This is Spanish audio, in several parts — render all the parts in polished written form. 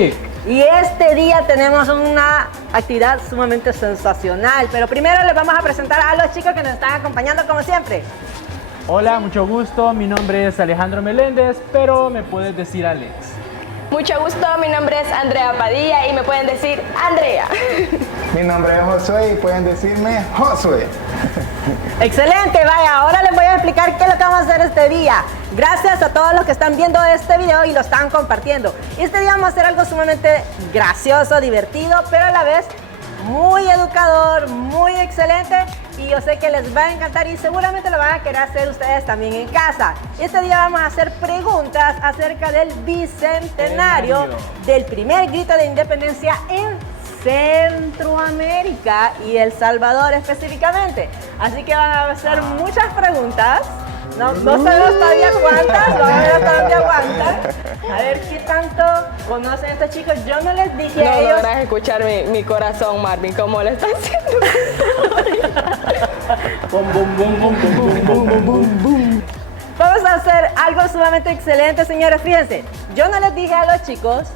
Week. Y este día tenemos una actividad sumamente sensacional. Pero primero les vamos a presentar a los chicos que nos están acompañando como siempre. Hola, mucho gusto. Mi nombre es Alejandro Meléndez, pero me puedes decir Alex. Mucho gusto, mi nombre es Andrea Padilla y me pueden decir Andrea. Mi nombre es Josué y pueden decirme Josué. Excelente, vaya, ahora les voy a explicar qué es lo que vamos a hacer este día. Gracias a todos los que están viendo este video y lo están compartiendo. Este día vamos a hacer algo sumamente gracioso, divertido, pero a la vez muy educador, muy excelente. Y yo sé que les va a encantar y seguramente lo van a querer hacer ustedes también en casa. Este día vamos a hacer preguntas acerca del bicentenario del primer grito de independencia en Centroamérica y El Salvador específicamente. Así que van a hacer muchas preguntas. No sabemos todavía cuántas, vamos a ver hasta dónde aguantan. A ver qué tanto conocen a estos chicos. Yo no les dije a No ellos. logras escuchar mi corazón, Marvin, cómo le está haciendo. Vamos a hacer algo sumamente excelente, señores. Fíjense, yo no les dije a los chicos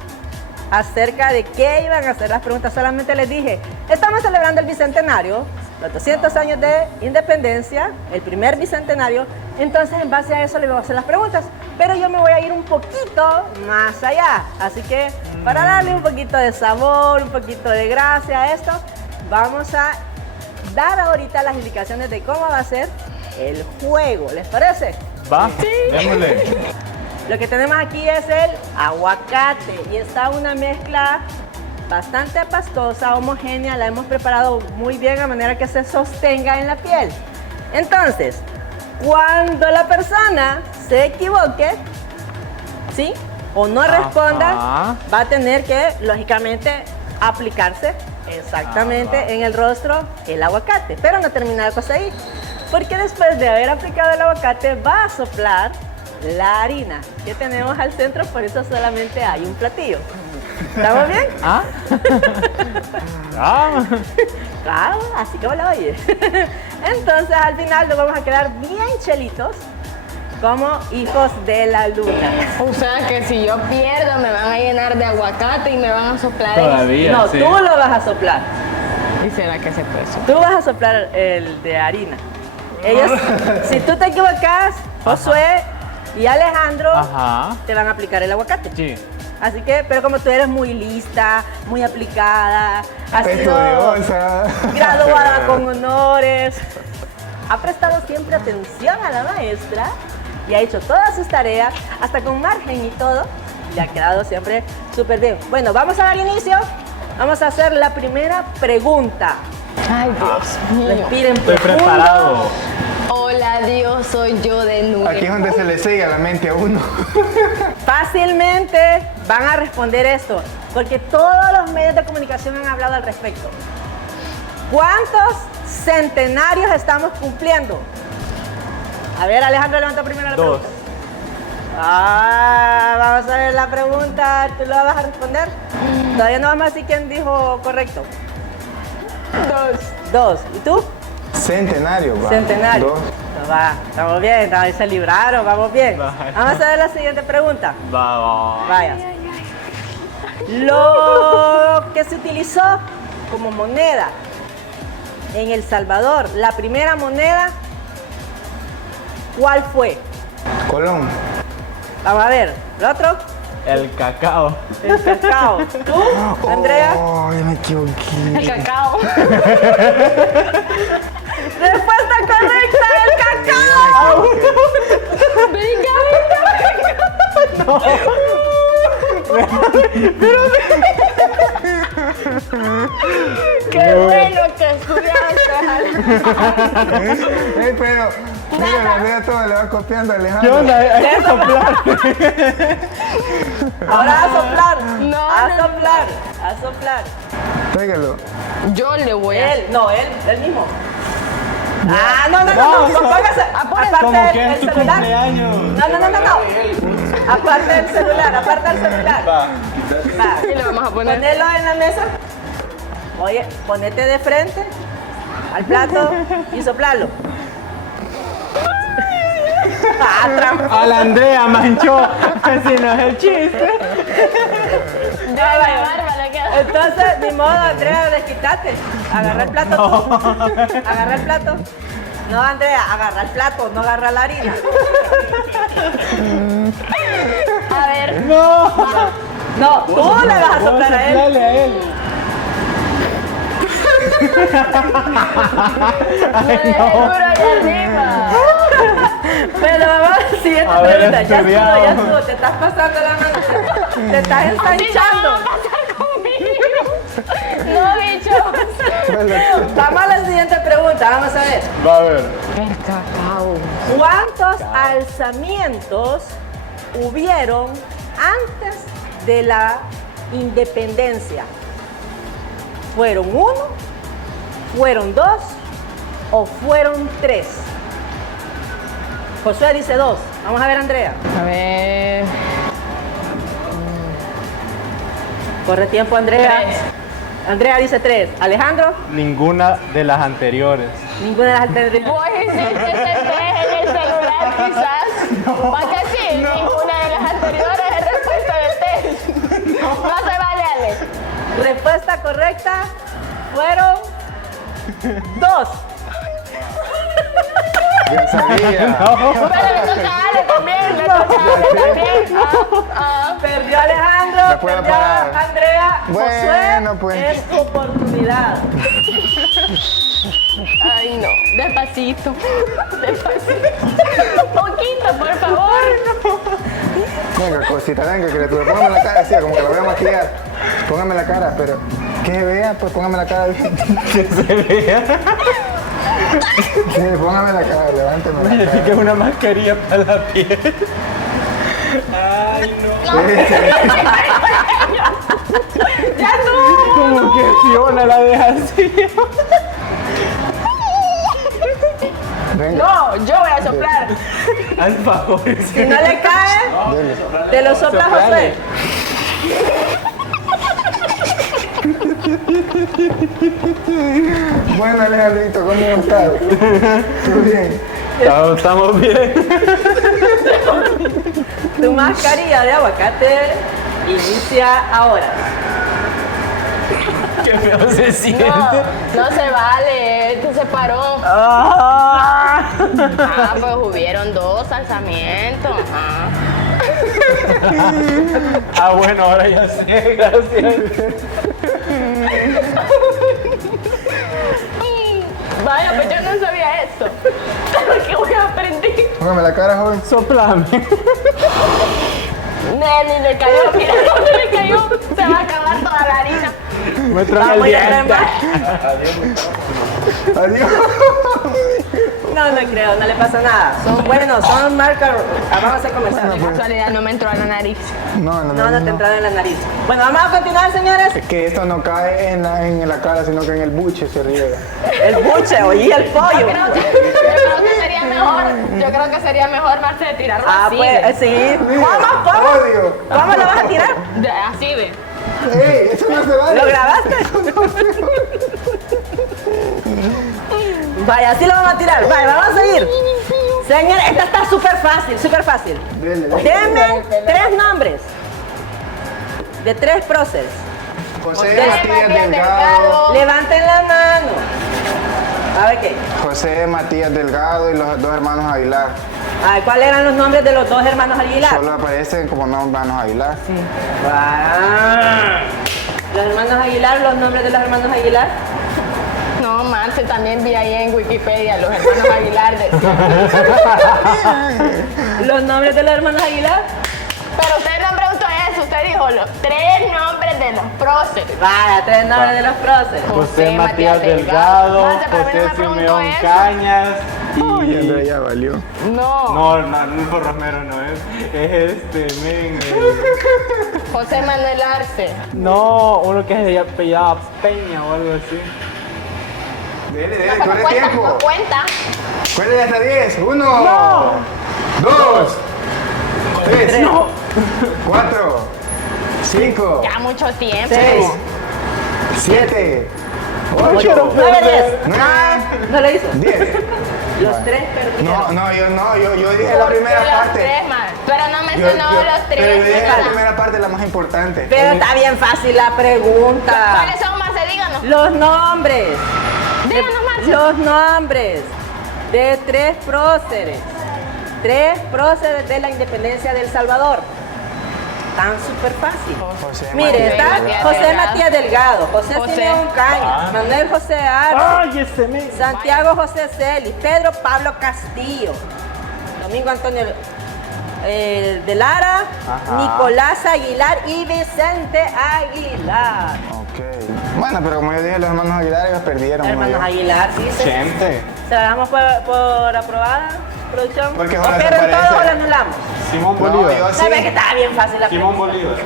acerca de qué iban a hacer las preguntas, solamente les dije, estamos celebrando el bicentenario, los 200 años de independencia, el primer bicentenario, entonces en base a eso les voy a hacer las preguntas, pero yo me voy a ir un poquito más allá, así que para darle un poquito de sabor, un poquito de gracia a esto, vamos a dar ahorita las indicaciones de cómo va a ser el juego, ¿les parece? Va, démosle. Lo que tenemos aquí es el aguacate y está una mezcla bastante pastosa, homogénea, la hemos preparado muy bien de manera que se sostenga en la piel. Entonces, cuando la persona se equivoque, ¿sí? O no responda, va a tener que, lógicamente, aplicarse exactamente en el rostro el aguacate. Pero no termina la cosa ahí, porque después de haber aplicado el aguacate va a soplar la harina que tenemos al centro, por eso solamente hay un platillo. ¿Estamos bien? Claro, así como lo oyes. Entonces al final nos vamos a quedar bien chelitos, como hijos de la luna. O sea que si yo pierdo me van a llenar de aguacate y me van a soplar. Todavía, No, sí. tú lo vas a soplar. ¿Y será que se puede soplar? Tú vas a soplar el de harina. Ellos, si tú te equivocas, Josué y Alejandro te van a aplicar el aguacate. Sí. Así que, pero como tú eres muy lista, muy aplicada, has sido Estudiosa. graduada con honores, ha prestado siempre atención a la maestra y ha hecho todas sus tareas, hasta con margen y todo, y ha quedado siempre súper bien. Bueno, vamos a dar inicio. Vamos a hacer la primera pregunta. Ay, Dios mío. Respiren Estoy profundo. preparado. Hola, Dios, soy yo de nuevo. Aquí es donde se le sigue a la mente a uno. Fácilmente van a responder esto, porque todos los medios de comunicación han hablado al respecto. ¿Cuántos centenarios estamos cumpliendo? A ver, Alejandro, levanta primero la 2. pregunta. Vamos a ver la pregunta. ¿Tú lo vas a responder? Todavía no vamos a decir quién dijo correcto. 2. ¿Y tú? Centenario, va. Centenario. 2. Va, estamos bien, se libraron, vamos bien. Va. Vamos a ver la siguiente pregunta. Va. Vaya. Lo que se utilizó como moneda en El Salvador, la primera moneda, ¿cuál fue? Colón. Vamos a ver. ¿El otro? El cacao. El cacao. ¿Tú, Andrea? Oh, ya me equivoqué. El cacao. Respuesta correcta, el cacao. Venga. Qué bueno que estudiaste. Pero, mira, la idea todo le va copiando a ¿Qué Alejandro. onda? Hay que soplar. Ahora a soplar. No, A no, soplar. A soplar. Tráigalo. Yo le voy a... Él mismo. No, póngase. Aparte Como que del es tu celular. cumpleaños. No. Aparte del celular, Va. Va. ¿Qué le vamos a poner? Ponelo en la mesa. Oye, ponete de frente al plato y soplalo. A la Andrea manchó. Si no es el chiste. No, la vaya. barba le queda. Entonces, ni modo, Andrea, desquitate. Agarra el plato tú. Agarra el plato. No, Andrea, agarra el plato, no agarra la harina. A ver. No. No, tú le vas a soplar a él. Dale a él. No le dé duro allá arriba. Pero vamos a la siguiente A ver, pregunta. Ya estudiado. estuvo, te estás pasando la mano. Te estás Así no va ensanchando. a pasar conmigo. No, bicho. Vamos a la siguiente pregunta, vamos a ver. Va a ver. El cacao. ¿Cuántos alzamientos hubieron antes de la independencia? ¿Fueron 1, fueron 2 o fueron 3? Josué dice 2. Vamos a ver, Andrea. A ver. Corre tiempo, Andrea. 3. Andrea dice 3. Alejandro, Ninguna de las anteriores. ninguna de las anteriores. Vos hiciste ese 3 en el celular, quizás. ¿Para qué sí? Ninguna de las anteriores es respuesta del test. No se vale, Ale. Respuesta correcta fueron 2. Yo sabía. Pero le toca a Ale también, le toca a Ale también. Perdió Alejandro, Me puedo perdió parar. Andrea. Bueno, Josué, pues. es tu oportunidad. Ay, no. Despacito. Despacito. Poquito, por favor. Venga, cosita, venga, criatura. Póngame la cara así, como que la voy a maquillar. Póngame la cara, pero que se vea, pues póngame la cara bien. Que se vea. Sí, póngame la cara, levántame la Me cara. que es una mascarilla para la piel. Ay, no. ¡Ya no! Como que Fiona la deja así. Venga, No, yo voy a soplar. Alfajores. Si no le cae, dele. te lo sopla Soplale. Josué. Bueno, Alejandrito, ¿cómo estás? ¿Todo bien? Estamos bien. Tu mascarilla de aguacate inicia ahora. Qué feo se siente. No, no se vale. Este se paró. Ah. Ah, pues hubieron 2 alzamientos. Ajá. Ah, bueno, ahora ya sé, gracias. Vaya, pues yo no sabía esto. ¿Qué voy a aprender? Póngame la cara, joven. Soplame. Nelly le cayó, mira cómo le cayó. Se va a acabar toda la harina. Muéstrame el Vamos a diente. Adiós. No, no creo, no le pasa nada. Son buenos, son marcas. Vamos a hacer comercial. De casualidad no me entró a la nariz. No, No, no te entraron en la nariz. Bueno, vamos a continuar, señores. Es que esto no cae en la cara, sino que en el buche se riega. El buche, oí el pollo. Yo creo que sería mejor. Yo creo que sería mejor, Marce, de tirarlo Ah, así. pues, sí. ¿Cómo? Odio. ¿Cómo lo vas a tirar? Así ve. ¡Ey! Eso no se vale. ¿Lo grabaste? Vaya, así lo vamos a tirar. Vaya, vamos a seguir. Señores, esta está súper fácil, súper fácil. Dele, dele. Denme 3 nombres de 3 próceres. José Matías Delgado. Levanten la mano. A ver qué. José Matías Delgado y los 2 hermanos Aguilar. A ver, ¿cuáles eran los nombres de los 2 hermanos Aguilar? Solo aparecen como no hermanos Aguilar. Ah. Los hermanos Aguilar, los nombres de los hermanos Aguilar. No, Marce, también vi ahí en Wikipedia los hermanos Aguilar. Los nombres de los hermanos Aguilar. Pero usted no preguntó eso, usted dijo los 3 nombres de los próceres. Vaya, 3 nombres de los próceres. José Matías Delgado, Marce, pero a mí no José me preguntó Simeón eso. Cañas Y y... Andrea ya valió. No, No, Arnulfo Romero no es. Es men. José Manuel Arce. No, uno que se apellidaba Peña o algo así. Dele, dele, No, pero corre cuenta, tiempo. no cuenta. Cuéntale hasta 10. 1, 2, 3, 4, 5, Ya mucho tiempo. 6, 7, 8, 9, 10. 9, No lo hizo. 10. Los 3 perdieron. No, yo dije la primera ¿Por qué las parte. 3, man? Pero no mencionó los Pero tres. dije la ¿verdad? primera parte, la más importante. Pero está bien fácil la pregunta. ¿Cuáles son, Marce? Díganos. Los nombres. Díganos, Marce. Los nombres de tres próceres. Tres próceres de la independencia de El Salvador. Tan súper fácil. José Mire, Matías está Delgado. José Matías Delgado, José José. Simeón Cañas, Manuel José Arce, ¡Ay, ese me! Santiago José Celis, Pedro Pablo Castillo, Domingo Antonio de Lara, Ajá. Nicolás Aguilar y Vicente Aguilar. Ok. Bueno, pero como yo dije, los hermanos Aguilar ellos perdieron. Hermanos ¿no? Aguilar, sí, Gente. ¿se la damos por aprobada, producción? Porque ¿O ahora pierden desaparece. todos o la anulamos? Simón No, Bolívar. yo sí. ¿Sabes que estaba bien fácil la Simón pregunta? Bolívar.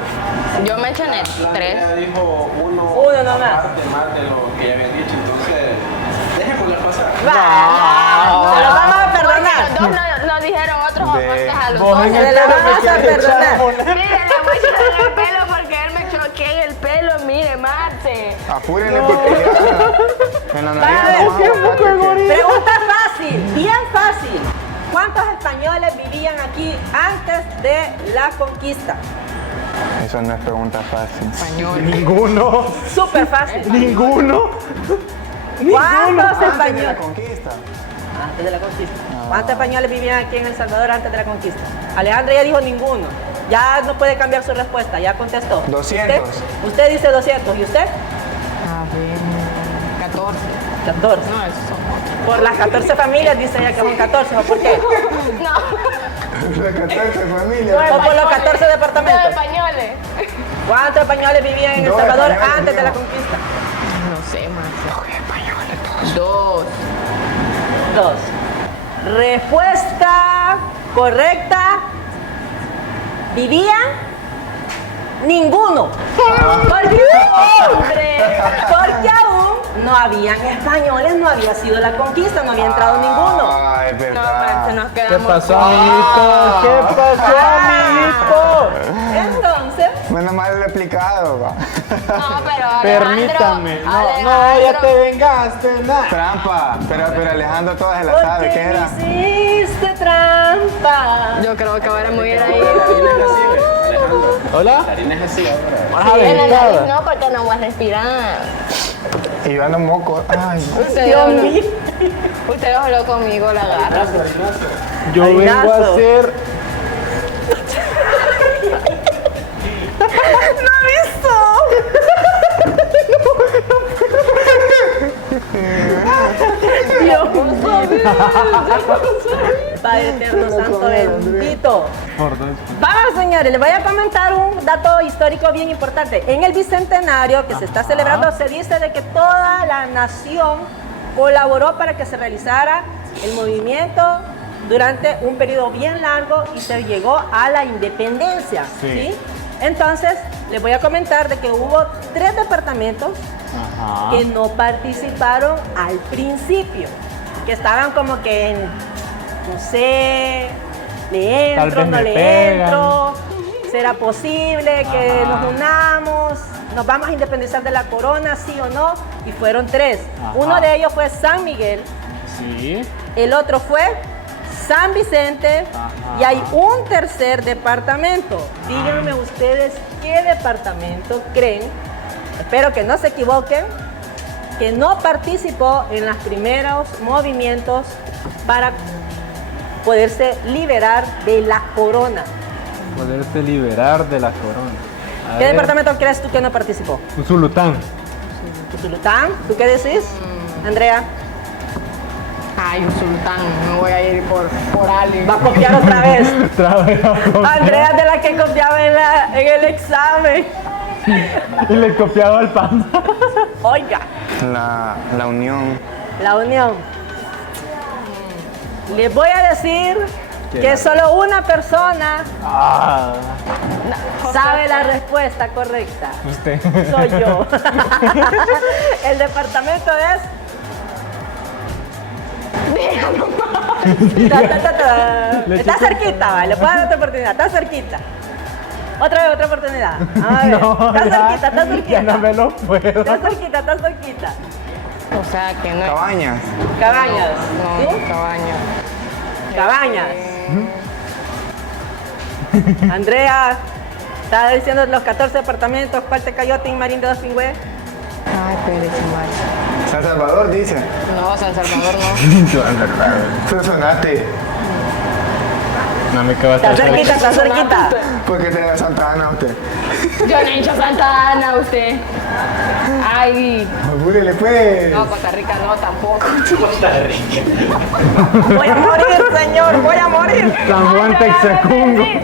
Yo mencioné tres. Ella dijo uno nomás. aparte más de lo que ya había dicho, entonces dejémosla pasar. Va, se lo vamos a perdonar. Porque los dos no dijeron otros opuestos a los Vos dos. en Se el la pelo vamos a me quieres echar perdonar. moneda. Mire, le voy a echar el pelo porque él me choqué en el pelo. Mire, Marce. Apúrenle porque ya. En la nariz Vale, nomás aguacate que- Pregunta fácil, bien fácil. ¿Cuántos españoles vivían aquí antes de la conquista? Eso no es pregunta fácil. Ninguno. Súper fácil. Ninguno. ¿Cuántos Antes de la españoles? conquista. Antes de la conquista. ¿Cuántos españoles vivían aquí en El Salvador antes de la conquista? Alejandro ya dijo ninguno. Ya no puede cambiar su respuesta, ya contestó. 200. Usted dice 200. ¿Y usted? A ver, 14. 14. No, esos son Por las 14 familias dice ella que son 14. ¿O por qué? No, La 14 familia. O por los 14 dos departamentos. españoles. ¿Cuántos españoles vivían en El Dos Salvador españoles, antes de la digo. conquista? No sé, Marce. Dos. 2. Respuesta correcta. ¿Vivían? Ninguno. Porque aún no habían españoles, no había sido la conquista, no había entrado ninguno. Ay, No, Marce, verdad. nos ¿Qué quedamos. pasó, amiguito? ¿Qué pasó, amiguito? Entonces, Menos mal lo he explicado. va. No, pero Alejandro. Permítame. No, Alejandro, ya te vengaste, nada. Trampa. Pero Alejandro todas se la sabe. ¿por ¿Qué qué era? me hiciste trampa? Yo creo que ahora me voy a ir ahí. Karina es así, ¿ve? Alejandro. ¿Hola? Karina es así ahora. Más En la nariz aventada. no, porque no voy a respirar. Y yo ando moco. Ay. Dios mío. Usted habló conmigo, la agarra. Yo vengo a Harinazo. hacer. Dios mío. Padre eterno, santo bendito. Por dos. Vamos, señores, les voy a comentar un dato histórico bien importante. En el Bicentenario que se está celebrando, se dice de que toda la nación colaboró para que se realizara el movimiento durante un periodo bien largo y se llegó a la independencia. Sí. ¿sí? Entonces, les voy a comentar de que hubo 3 departamentos Ajá. que no participaron al principio, que estaban como que en, no sé, le Tal entro, vez no me le pegan. entro, será posible que Ajá. nos unamos, nos vamos a independizar de la corona, sí o no, y fueron 3. Ajá. Uno de ellos fue San Miguel, Sí. el otro fue San Vicente Ajá. y hay un tercer departamento. Díganme ustedes qué departamento creen, espero que no se equivoquen, que no participó en los primeros movimientos para poderse liberar de la corona. Poderte liberar de la corona. A ¿Qué ver. departamento crees tú que no participó? Usulután. Usulután, ¿tú qué decís? Andrea, Ay, un sultán. Me voy a ir por Ali. va a copiar otra vez. Andrea es de la que copiaba en el examen. Y le copiaba el pan. Oiga, La unión. la unión. Les voy a decir ¿Qué? que solo una persona Ah, sabe la respuesta correcta. usted. Soy yo. El departamento es. Ta, ta, ta, ta. Le Está eché cerquita, vale. Le puedo dar otra oportunidad. Está cerquita. Otra vez, otra oportunidad. A ver. No, está ya, cerquita, está cerquita. ya no me lo puedo. Está cerquita, está cerquita. O sea, que no es. Cabañas. Cabañas. No, ¿Sí? cabaña. Cabañas. Andrea, estaba diciendo los 14 departamentos, ¿cuál te cayó, Tim Marín de Dos Pingües? Ay, espérese, Max. San Salvador dice. No, San Salvador no. Tú sonaste. No me acabas Está cerquita, está cerquita. ¿Por qué tenía Santa Ana usted? Yo no he dicho Santa Ana, usted. Ay, Apúrele pues. no, Costa Rica no, tampoco. Voy a morir, señor, voy a morir. San Juan Texacungo. Ay,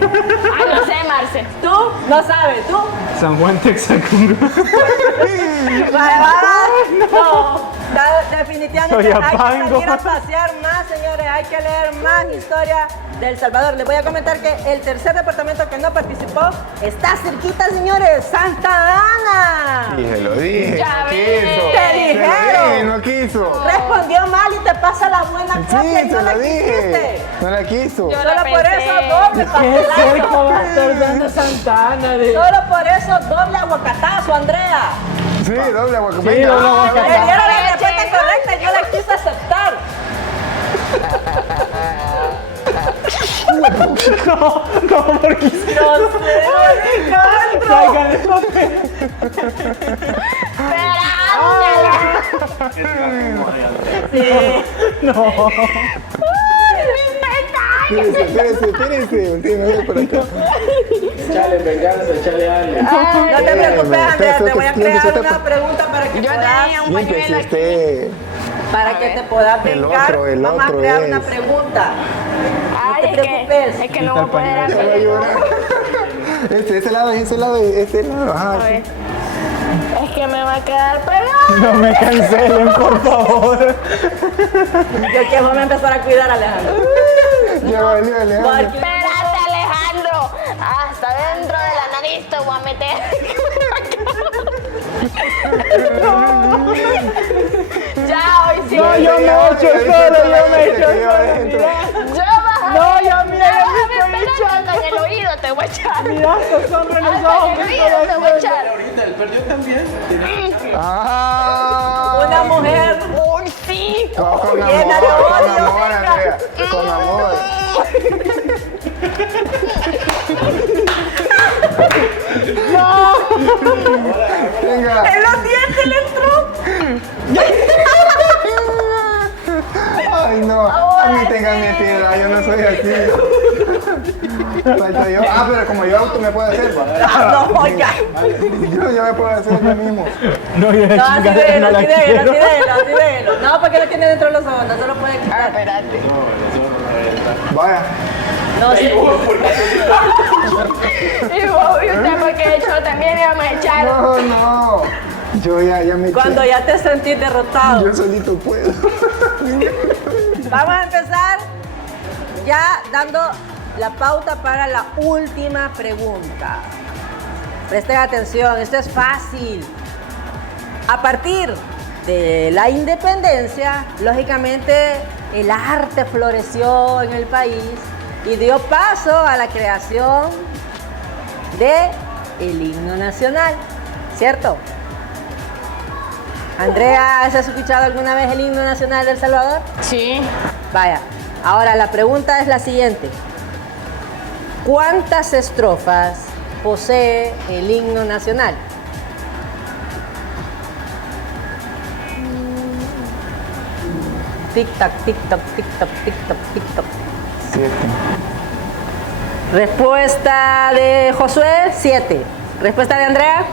no sé, Marce. ¿Tú? No sabes, ¿tú? San Juan Texacungo. No. Definitivamente hay que Soyapango. salir a pasear más, señores. Hay que leer más historia de El Salvador. Les voy a comentar que el tercer departamento que no participó está cerquita, señores. Santa Ana. Dije, lo dije. Ya No ves. quiso. Te dijeron. No quiso. Respondió mal y te pasa la buena copia Sí, y se no la lo dije. quisiste. No la quiso. Yo- Solo la por pensé. eso doble Qué cerca pastelazo. va a estar dando Santa Ana de... Solo por eso doble aguacatazo, Andrea. Sí, doble aguacate. Sí, doble aguacate. Le dieron la respuesta correcta y yo la quise aceptar. No, porque... Traigan el papel. No. Espérese. Volteen por acá. Echale venganza, echale algo. No te preocupes, Andrea, te voy a crear Límpiese, una pregunta para que Yo puedas, tenía un Límpiese pañuelo aquí. usted. para que te puedas El vengar. otro Vamos a otro crear es. una pregunta. Ay, te preocupes. es que no voy a poder Se va a hacer. llorar. Ese lado. Ajá. A ver. Es que me va a quedar pegado. No me cancelen, por favor. Yo quiero empezar a cuidar a Alejandro. Ya valió, Alejandro. Porque Espérate, Alejandro. Hasta dentro de la nariz te voy a meter. Ya, hoy sí. No, yo me he hecho solo, yo me he hecho solo. Mira, Yo vas a No, ver. ya, mira, ya me Déjame estoy esperar, hasta en el oído te voy a echar. mira, estos hombres los Hasta ojos. en el oído te voy a echar. Ahorita, él perdió también. Ah. una mujer Uy, sí. Con llena de amor, odio, Andrea. Con amor. Venga. en los dientes le entró. Ay, no. A mí tengan mi piedad, yo no soy así. Falta yo. Ah, pero como yo auto me puedo hacer, va. No, ya. Yo me puedo hacer yo mismo. No, yo No, así déjelo, la así déjelo, quiero. así déjelo, así déjelo. No, porque lo tiene dentro de los ojos, no se lo puede Ah, quitar. espérate. Vaya. No, sí. Y vos, y usted, porque yo también íbamos a echar. No. Yo ya me eché. Cuando ya te sentís derrotado. Yo solito puedo. Vamos a empezar ya dando la pauta para la última pregunta. Presten atención, esto es fácil. A partir de la independencia, lógicamente el arte floreció en el país y dio paso a la creación de el himno nacional, ¿cierto? Andrea, ¿has escuchado alguna vez el himno nacional de El Salvador? Sí. Vaya, ahora la pregunta es la siguiente. ¿Cuántas estrofas posee el himno nacional? Tic-tac, tic-tac, tic-tac, tic-tac, tic-tac. 7. Respuesta de Josué, 7. Respuesta de Andrea,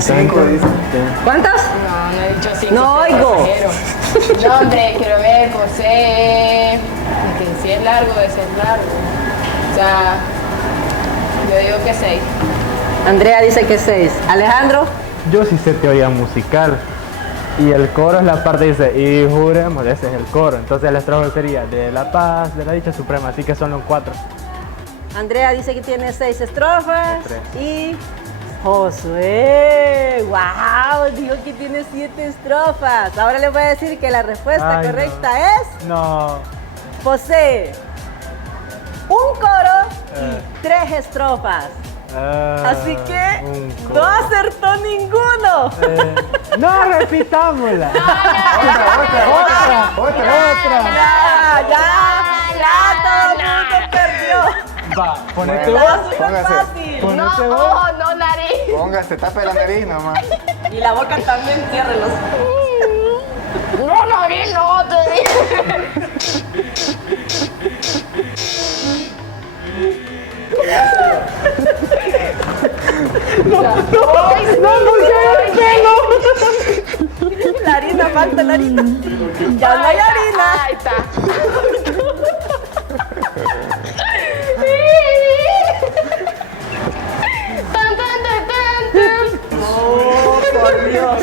5 dice. ¿cuántas? No, no he dicho 5. No oigo. No, hombre, quiero ver, José. Es que si es largo, es largo. O sea, yo digo que 6. Andrea dice que 6. Alejandro, Yo sí sé teoría musical. Y el coro es la parte que dice, y juremos, ese es el coro. Entonces la estrofa sería de la paz, de la dicha suprema, así que son los 4. Andrea dice que tiene 6 estrofas. Tres. Y Josué, wow, dijo que tiene 7 estrofas. Ahora les voy a decir que la respuesta Ay, no. correcta es, No. posee un coro y 3 estrofas. Así que un no coro. acertó ninguno. No, repitámosla. Otra. Ya, Va, ponete Bueno. vos. Súper Póngase. fácil. Ponete No, vos. ojo, no nariz. Póngase, tape la nariz nomás. Y la boca también, ciérrelos. No, nariz, no, te digo. La harina, falta la harina. Ya no hay harina. Ahí está. Tan, tan, tan, tan, tan. Oh, por Dios.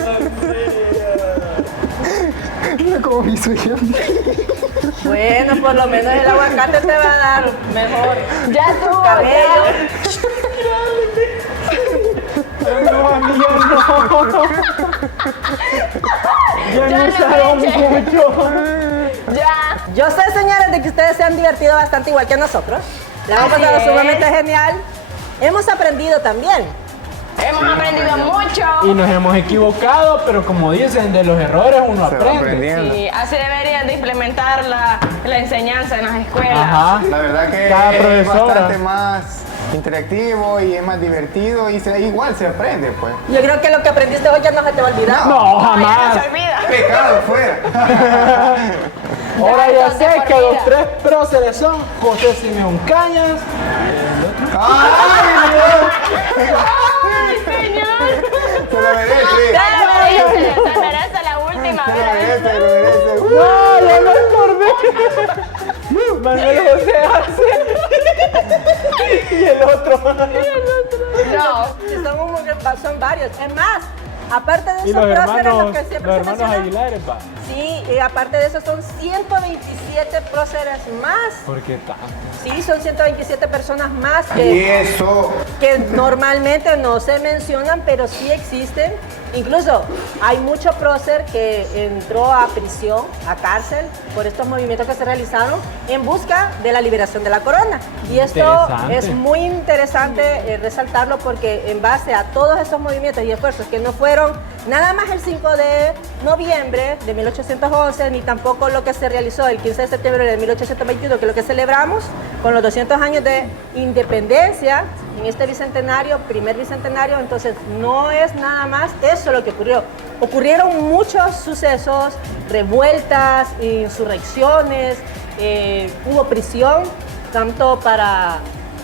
Mira cómo me hizo yo. Bueno, por lo menos el aguacate te va a dar mejor Ya estuvo. cabello. No, amiga, no. Ya Ya no no sabemos leche. mucho. Ya. Yo sé, señores, de que ustedes se han divertido bastante igual que nosotros. La hemos Así pasado es. sumamente genial. Hemos aprendido también. Hemos aprendido mucho. Y nos hemos equivocado, pero como dicen, de los errores uno Se va aprende. aprendiendo. Sí, así deberían de implementar la enseñanza en las escuelas. Ajá. La verdad que Cada es profesora. bastante más interactivo y es más divertido y igual se aprende, pues. Yo creo que lo que aprendiste hoy ya no se te va a olvidar. No, No, ya no jamás. se olvida. Pecado fuera. Ahora ya Entonces, sé por que los vida. 3 próceres son José Simeón Cañas. ¡Ay, Dios! ¡Ay, señor! Se lo merece. Se merece la última Se lo vez. merece, se lo merece. No, ya me acordé. Manuel José Arce. Y el otro. No. Son varios. Es más, aparte de Y esos los próceres, hermanos, los que siempre los se hermanos mencionan, Aguilares, va. sí, y aparte de eso son 127 próceres más. ¿Por qué tanto? Sí, son 127 personas más Y eso. que normalmente no se mencionan, pero sí existen. Incluso hay mucho prócer que entró a prisión, a cárcel, por estos movimientos que se realizaron en busca de la liberación de la corona. Y esto Interesante. es muy interesante resaltarlo porque en base a todos esos movimientos y esfuerzos que no fueron nada más el 5 de noviembre de 1811, ni tampoco lo que se realizó el 15 de septiembre de 1821, que es lo que celebramos con los 200 años de independencia en este bicentenario, primer bicentenario. Entonces no es nada más eso lo que ocurrió. Ocurrieron muchos sucesos, revueltas, insurrecciones, hubo prisión, tanto para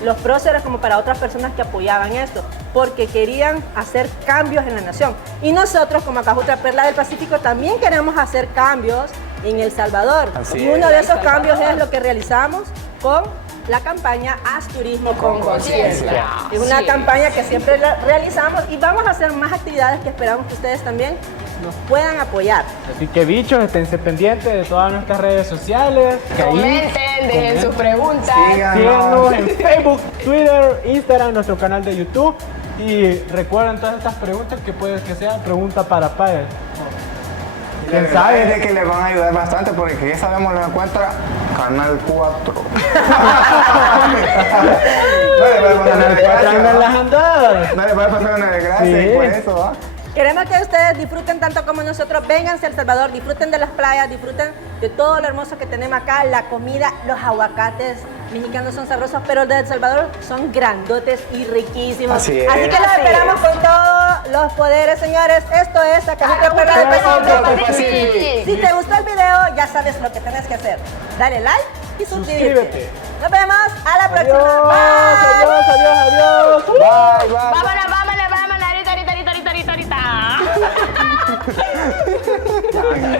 los próceres como para otras personas que apoyaban esto, porque querían hacer cambios en la nación. Y nosotros, como Acajutra Perla del Pacífico, también queremos hacer cambios en El Salvador. Así Y uno de esos cambios es lo que realizamos con la campaña Haz Turismo con Conciencia. Es una Sí. campaña que siempre realizamos y vamos a hacer más actividades que esperamos que ustedes también nos puedan apoyar. Así que bichos, esténse pendientes de todas nuestras redes sociales. Que ahí Comenten, dejen sus preguntas. síganos en Facebook, Twitter, Instagram, nuestro canal de YouTube. Y recuerden todas estas preguntas que puede que sean preguntas para padres. La ¿Quién verdad sabe? es de que les van a ayudar bastante porque ya sabemos lo encuentra Canal 4. Canal 4 anda en las andadas. No le puede pasar una desgracia Sí. y por eso, ¿va? Queremos que ustedes disfruten tanto como nosotros. Vénganse a El Salvador, disfruten de las playas, disfruten de todo lo hermoso que tenemos acá. La comida, los aguacates mexicanos son sabrosos, pero los de El Salvador son grandotes y riquísimos. Así es. que los Así esperamos con todos los poderes, señores. Esto es Acajutra Perla del Pacífico. Sí. Si te gustó el video, ya sabes lo que tienes que hacer. Dale like y suscríbete. Suscríbete. Nos vemos a la próxima. Adiós, Bye. adiós, adiós, adiós. Bye, bye. Vámonos, vámonos, vámonos, ahorita, ahorita, ahorita, ahorita, ahorita.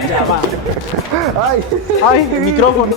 Ya va. Ay. Ay, el micrófono.